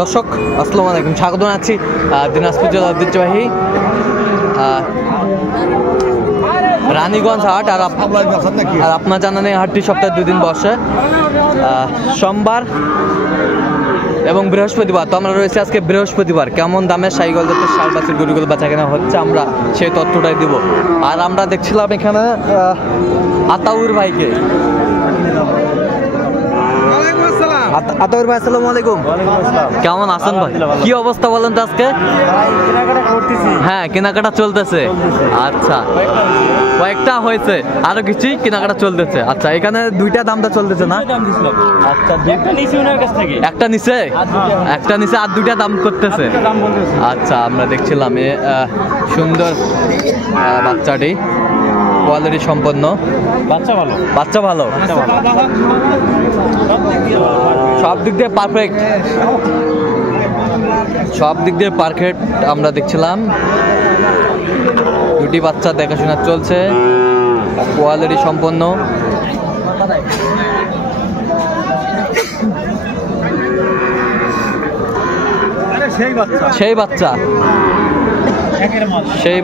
দর্শক আসসালামু আলাইকুম, স্বাগত জানাচ্ছি দিনাজপুর জেলার ঐতিহ্যবাহী রানীগঞ্জ হাট। আর আপনার জানেন এই হাটটি সপ্তাহে 2 দিন বসে, সোমবার এবং বৃহস্পতিবার। তো আমরা রয়েছে আজকে বৃহস্পতিবার। কেমন দামে সাইকেল জাতের ষাঁড় বাছুর গরুগুলো বেচা কেনা হচ্ছে আমরা সেই তথ্যটাই দিব। আর আমরা দেখছিলাম এখানে আতাউর ভাইকে। আতাউর ভাই আসসালামু আলাইকুম। কেমন আছেন ভাই? কি অবস্থা বলেন তো আজকে? হ্যাঁ, কেনাকাটা চলতেছে। আচ্ছা, কয়েকটা হয়েছে, আরো কিছু কেনাকাটা চলতেছে। আচ্ছা, এখানে দুইটা দামটা চলতেছে না? আচ্ছা, একটা নিচে আর দুইটা দাম করতেছে। আচ্ছা, আমরা দেখছিলাম এ সুন্দর বাচ্চাটি, কোয়ালিটি সম্পন্ন বাচ্চা ভালো, সব দিক দিয়ে পারফেক্ট, আমরা দেখছিলাম। দুটি বাচ্চা দেখাশোনা চলছে, কোয়ালিটি সম্পন্ন। সেই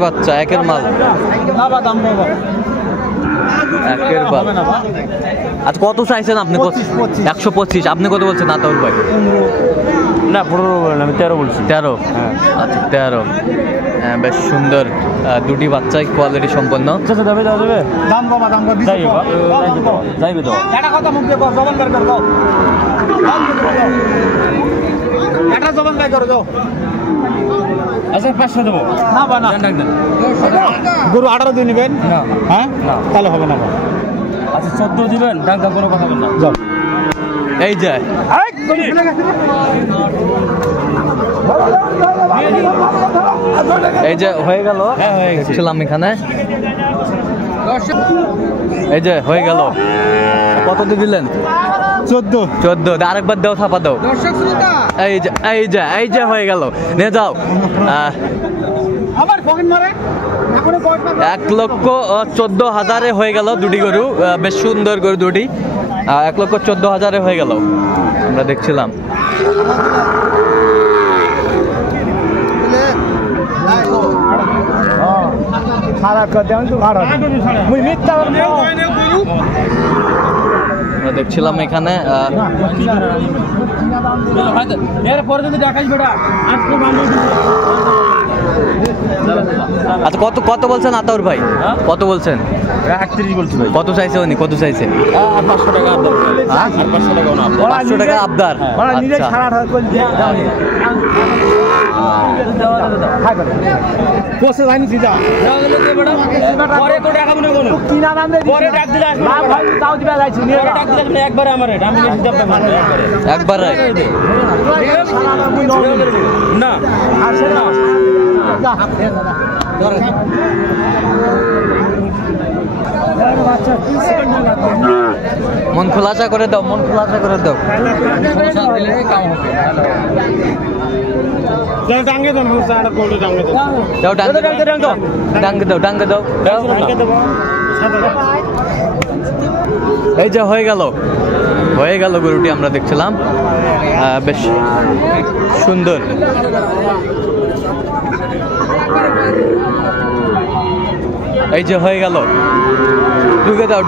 বাচ্চা একের মাল। আচ্ছা, কত চাইছেন আপনি? 125। আপনি কত বলছেন আতাউর ভাই? না, 15 বললাম, আমি 13 বলছি। 13? আচ্ছা, 13। বেশ সুন্দর দুটি বাচ্চাই, কোয়ালিটি সম্পন্ন। আচ্ছা, 500 দেবো। গরু 18 দিয়ে নেবেন? হ্যাঁ, তাহলে হবে না। আচ্ছা, 14 দিবেন, ডাক কোনো কথা বল না। এই যে হয়ে গেল, দেখছিলাম এখানে। এই যে হয়ে গেল। কত দিলেন? 14। আরেকবার দাও, থাপা দাও। এই যে হয়ে গেল, নিয়ে যাও। 1,14,000 হয়ে গেল দুটি গরু। বেশ সুন্দর গরু দুটি। 1,14,000 হয়ে গেল, আমরা দেখছিলাম। আমরা দেখছিলাম এখানে। আচ্ছা, কত বলছেন আতাউর ভাই? কত বলছেন? 38 বলছি ভাই। কত চাইছে উনি? কত চাইছে? 500 টাকা আবদার। 500 টাকা আবদার। একবার না, মন খোলাসা করে দাও, মন খোলাসা করে দাও। ডাঙ্গে দাও। এই যে হয়ে গেল গরুটি, আমরা দেখছিলাম। বেশ সুন্দর। এই যে হয়ে গেল, ঢুকে দাও।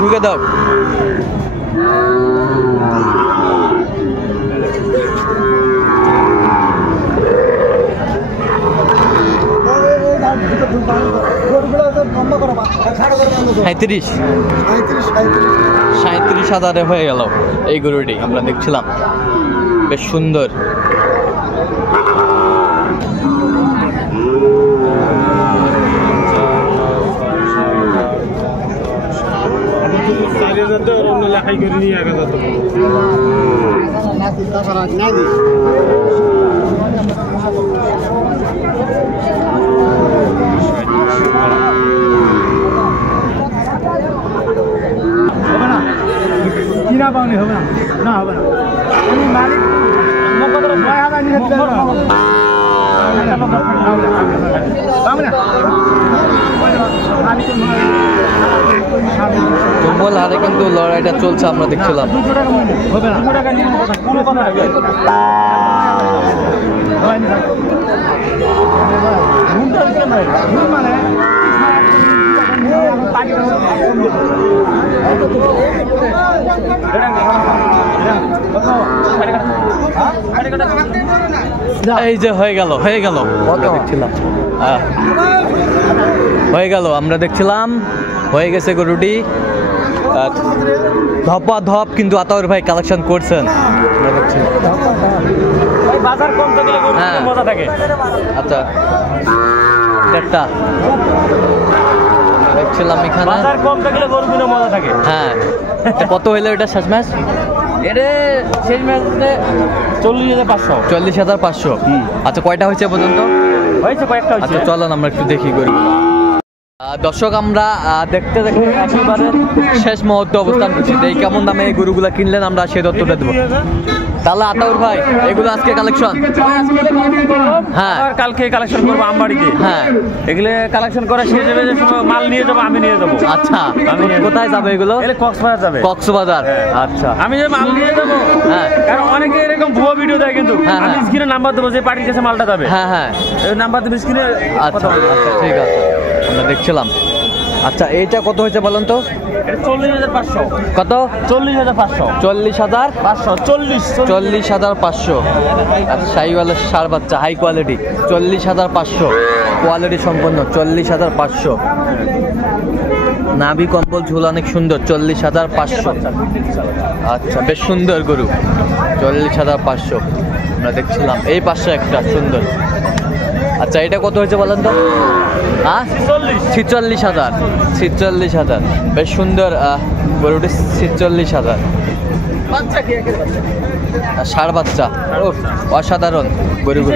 $37,000 হয়ে গেল এই গরুটি, আমরা দেখছিলাম। বেশ সুন্দর। কিনা পাওনি হবে না, হবে না। তুমুল হারে কিন্তু লড়াইটা চলছে, আমরা দেখছিলাম। এই যে হয়ে গেল দেখছিলাম হয়ে গেল, আমরা দেখছিলাম হয়ে গেছে গরুটি ধপা ধপ, কিন্তু আতাউর ভাই কালেকশন করছেন। হ্যাঁ আচ্ছা একটা দেখছিলাম এখানে হ্যাঁ, কত হইলো এটা শেষ ম্যাচ? এটা শেষ ম্যাচে 40,500। 40,500। আচ্ছা কয়টা হয়েছে পর্যন্ত? হয়েছে কয়েকটা হয়েছে। আচ্ছা চলেন আমরা একটু দেখি করি। দর্শক আমরা দেখতে দেখতে একেবারে শেষ মুহূর্তে অবস্থান করছি। এই কেমন দামে এই গরুগুলা কিনলেন আমরা সেই তথ্যটা দেবো। তাহলে আতাউর ভাই এগুলো আজকে কালেকশন? হ্যাঁ কালকে কালেকশন করবো আমবাড়িতে। হ্যাঁ এগুলো কালেকশন করে সে যাবে, মাল নিয়ে যাবো, আমি নিয়ে যাবো। আচ্ছা আমি কোথায় যাবে এগুলো? কক্সবাজার যাবে। কক্সবাজার আচ্ছা। আমি যে মাল নিয়ে যাবো, হ্যাঁ কারণ অনেকে এরকম ভুয়ো ভিডিও দেয়, কিন্তু আমি স্ক্রিনে নাম্বার দেবো যে পার্টির কাছে মালটা যাবে। হ্যাঁ হ্যাঁ নাম্বার দেবো স্ক্রিনে। আচ্ছা আচ্ছা ঠিক আছে, আমরা দেখছিলাম। আচ্ছা এইটা কত হয়েছে বলেন তো? 40,500। কত? 40,500। 40,500। 40,500। আর শাহিওয়ালের ষাঁড় বাচ্চা হাই কোয়ালিটি 40,500, কোয়ালিটি সম্পন্ন 40,500। নাভি কম্বল ঝুল অনেক সুন্দর 40,500। আচ্ছা বেশ সুন্দর গরু 40,500 আমরা দেখছিলাম। এই পাশে একটা সুন্দর। আচ্ছা এটা কত হয়েছে বলেন তো? হ্যাঁ 46,000। 46,000 বেশ সুন্দর গরুটি 46,000। ষাঁড় বাচ্চা অসাধারণ গরুগুলো।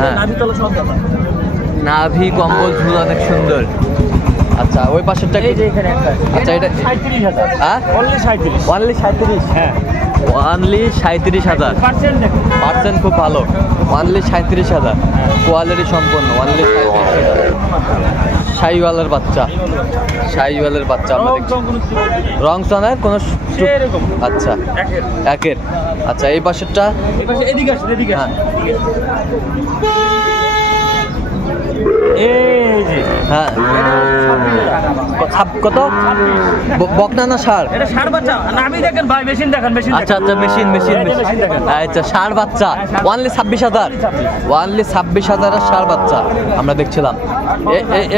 হ্যাঁ নাভি কম্বল ঝুল অনেক সুন্দর। আচ্ছা ওই পাশেরটা কি? আচ্ছা এটা 37,000। হ্যাঁ অনলি 37। অনলি 37। হ্যাঁ অনলি 37,000। পার্সেন্ট খুব ভালো। অনলি 37,000, কোয়ালিটি সম্পন্ন। অনলি 37,000। শাহিওয়ালের বাচ্চা, শাহিওয়ালের বাচ্চা আমরা দেখছি। রং সনের কোনো? আচ্ছা একের। আচ্ছা এই পাশেরটা? হ্যাঁ হ্যাঁ কত? বকনা না ষাঁড়? এটা ষাঁড় বাচ্চা। নাভি দেখেন ভাই, মেশিন দেখেন, মেশিন। আচ্ছা আচ্ছা মেশিন মেশিন আচ্ছা ষাঁড় বাচ্চা অনলি 26,000। অনলি 26,000 ষাঁড় বাচ্চা আমরা দেখছিলাম।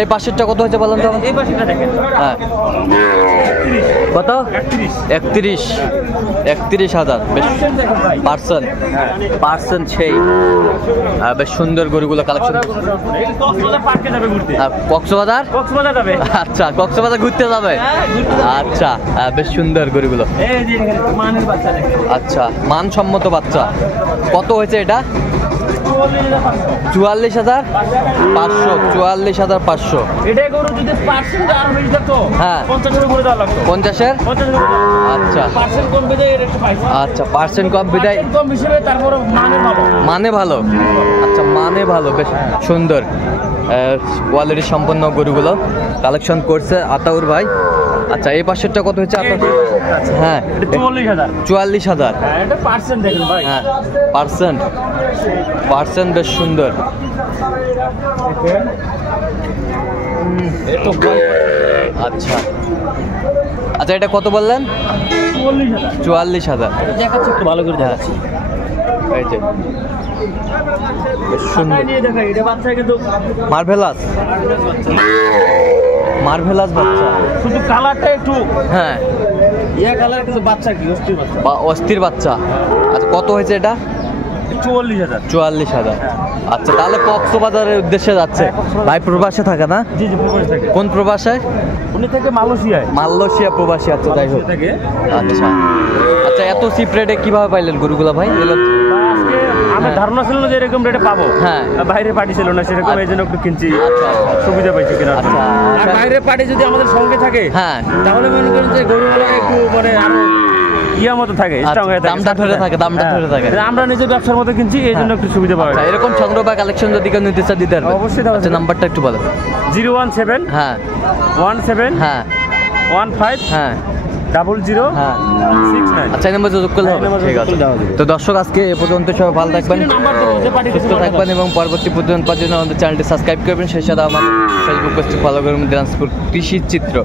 এই পাশেরটা কত হয়েছে বলেন তো? এই পাশেরটা দেখেন। হ্যাঁ কত? 31,000। বেশ পার্সেন্ট সেই বেশ সুন্দর গরুগুলো কালেকশন। কক্সবাজার? কক্সবাজার যাবে। আচ্ছা কক্সবাজার ঘুরতে যাবে। আচ্ছা বেশ সুন্দর গরুগুলো। আচ্ছা মানসম্মত বাচ্চা। কত হয়েছে এটা? 44,500। 44,500। হ্যাঁ 50-এর। আচ্ছা আচ্ছা পার্সেন্ট কম বিদায় মানে ভালো। আচ্ছা মানে ভালো বেশ সুন্দর কোয়ালিটি সম্পন্ন গরুগুলো কালেকশন করছে আতাউর ভাই। আচ্ছা এই পাশেরটা কত হচ্ছে? হ্যাঁ 44,000। হ্যাঁ পার্সেন্ট বেশ সুন্দর। আচ্ছা আচ্ছা এটা কত বললেন? 44,000। দেখাচ্ছি একটু ভালো করে দেখাচ্ছি। এই যে মার্ভেলাস বাচ্চা, শুধু কালারটা একটু হ্যাঁ কালার, কিন্তু বাচ্চা কি অস্থির বাচ্চা। আচ্ছা কত হয়েছে এটা? 44,000। আচ্ছা তাহলে কক্সবাজারের উদ্দেশ্যে যাচ্ছে ভাই? প্রবাসে থাকে না? জি জি প্রবাসে থাকে। কোন প্রবাসে? উনি থেকে মালয়েশিয়া প্রবাসী। আচ্ছা যাই হোক। আচ্ছা আচ্ছা এত চিপ রেটে কিভাবে পাইলেন গরুগুলা ভাই? আমার ধারণা ছিল না যে এরকম রেটে পাবো। হ্যাঁ বাইরে পার্টি ছিল না সেরকম, এই জন্য একটু কিনছি। সুবিধা পাইছি কেনার জন্য। আচ্ছা বাইরে পার্টি যদি আমাদের সঙ্গে থাকে হ্যাঁ তাহলে মনে করেন যে গরুগুলা একটু মানে আরো মতো থাকে, দামটা ধরে থাকে। আমরা নিজের ব্যবসার মতো কিনছি, এই জন্য একটু সুবিধা পাওয়া যায়। এরকম সংগ্রহ বা কালেকশন যদি কেউ নিতে চায় দিতে পারবে অবশ্যই। আচ্ছা নাম্বারটা একটু বলো। 017 হ্যাঁ 17 হ্যাঁ 15 হ্যাঁ 00 হ্যাঁ 69। আচ্ছা এই নম্বর যোগাযোগ করলে হবে, ঠিক আছে। তো দর্শক আজকে এ পর্যন্ত, সবাই ভালো থাকবেন, সুস্থ থাকবেন এবং পরবর্তী প্রতিদিন পাওয়ার জন্য আমাদের চ্যানেলটি সাবস্ক্রাইব করবেন, সেই সাথে আমাদের ফেসবুক পেজটি ফলো করবেন, দিনাজপুর কৃষি চিত্র।